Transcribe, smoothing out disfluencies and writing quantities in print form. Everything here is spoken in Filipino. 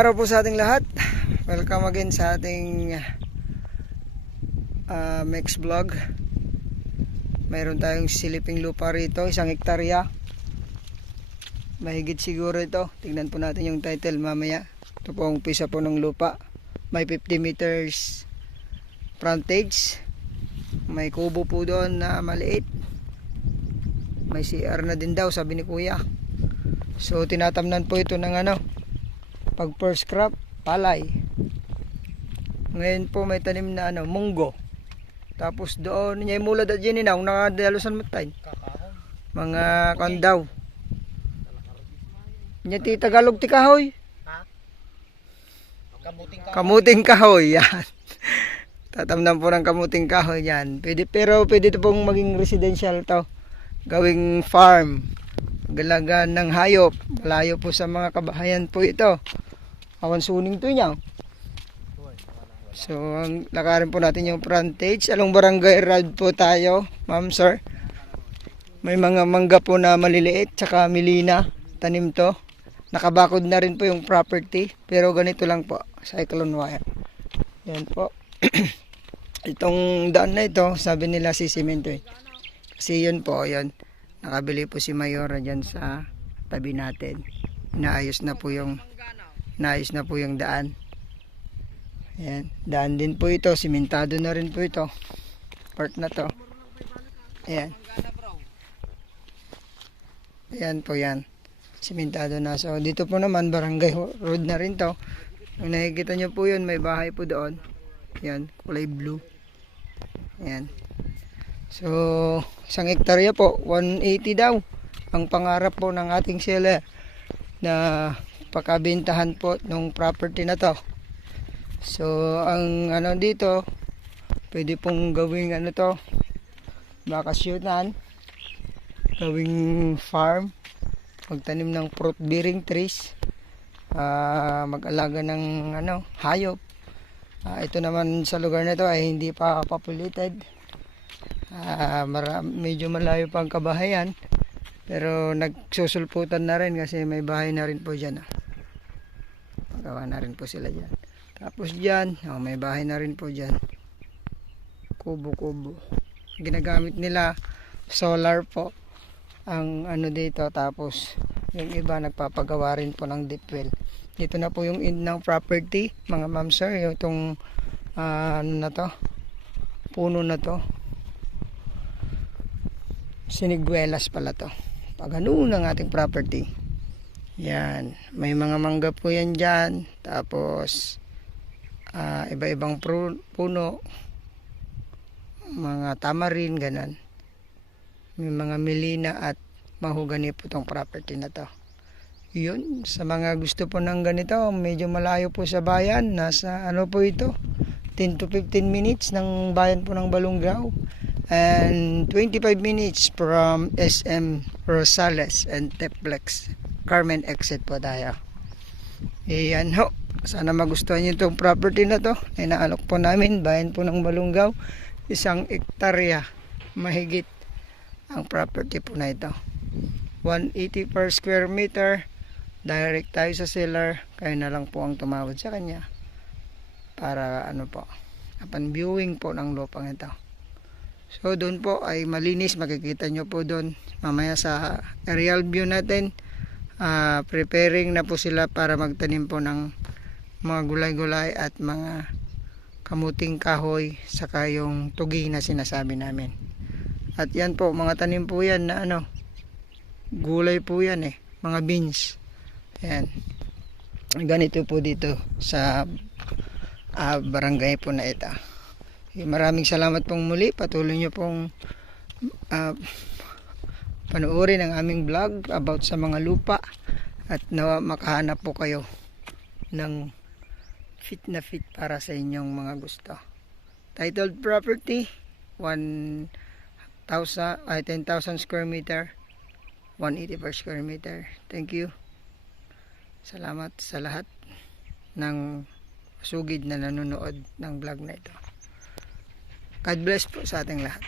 araw po sa ating lahat. Welcome again sa ating Mex Vlog. Mayroon tayong siliping lupa rito, 1 hektarya. Mahigit siguro ito. Tignan po natin yung title mamaya. Ito po ang pisa po ng lupa. May 50 meters frontage. May kubo po doon na maliit. May CR na din daw, sabi ni kuya. So tinatamnan po ito ng pag first crop, palay. Ngayon po may tanim na munggo. Tapos doon niya mula da dyan inaw nakadalusan mo tayo. Mga kandaw. Nya ti Tagalog ti kahoy. Ha? Kamuting kahoy yan. Tatamnan po ng kamuting kahoy yan. Pero pwede ito pong maging residential to. Gawing farm. Galagaan ng hayop. Malayo po sa mga kabahayan po ito. Awan suning to niya. So, ang lakarin po natin yung frontage. Along barangay road po tayo, ma'am, sir. May mga mangga po na maliliit, tsaka milina. Tanim to. Nakabakod na rin po yung property. Pero ganito lang po, cyclone wire. Yan po. Itong daan na ito, sabi nila sisimento eh. Kasi yun po, yun. Nakabili po si Mayora dyan sa tabi natin. Naayos na po yung daan. Ayan. Daan din po ito. Simentado na rin po ito. Part na to. Ayan. Ayan po yan. Simentado na. So dito po naman barangay road na rin to. Kung nakikita nyo po yun, may bahay po doon. Ayan. Kulay blue. Ayan. So 1 hektarya po. 180 daw. Ang pangarap po ng ating seller na pakabintahan po ng property na to. So ang dito pwede pong gawing to bakasyonan, gawing farm, magtanim ng fruit bearing trees, mag-alaga ng hayop. Ito naman sa lugar na to ay hindi pa populated. Medyo malayo pa ang kabahayan, pero nagsusulputan na rin kasi may bahay na rin po dyan. Magawa na rin po sila dyan. Tapos dyan, may bahay na rin po dyan. Kubo-kubo. Ginagamit nila solar po ang dito. Tapos yung iba nagpapagawa rin po ng deep well. Dito na po yung end ng property, mga ma'am sir. Yung itong puno na to. Siniguelas pala to. Pag ng ating property. Yan. May mga mangga po yan dyan. Tapos iba-ibang puno. Mga tamarin, ganan. May mga milina at mahogany po itong property na to. Yun. Sa mga gusto po ng ganito, medyo malayo po sa bayan. Nasa po ito? 10 to 15 minutes ng bayan po ng Balungaw. And 25 minutes from SM Rosales and Teplex. Carmen exit po tayo. Iyan ho. Sana magustuhan nyo itong property na to. Inaalok po namin. Bayan po ng Balungaw. 1 hektarya. Mahigit ang property po na ito. 180 per square meter. Direct tayo sa seller. Kaya na lang po ang tumawad sa kanya. Para upon viewing po ng lupang ito. So doon po ay malinis. Makikita nyo po doon. Mamaya sa aerial view natin. Preparing na po sila para magtanim po ng mga gulay-gulay at mga kamuting kahoy saka yung tugi na sinasabi namin. At yan po, mga tanim po yan na gulay po yan mga beans. Ayan. Ganito po dito sa barangay po na ito. Maraming salamat pong muli. Patuloy nyo pong panoorin ang aming vlog about sa mga lupa at nawa makahanap po kayo ng fit na fit para sa inyong mga gusto. Titled property 10,000 square meter, 180 per square meter. Thank you. Salamat sa lahat ng sugid na nanonood ng vlog na ito. God bless po sa ating lahat.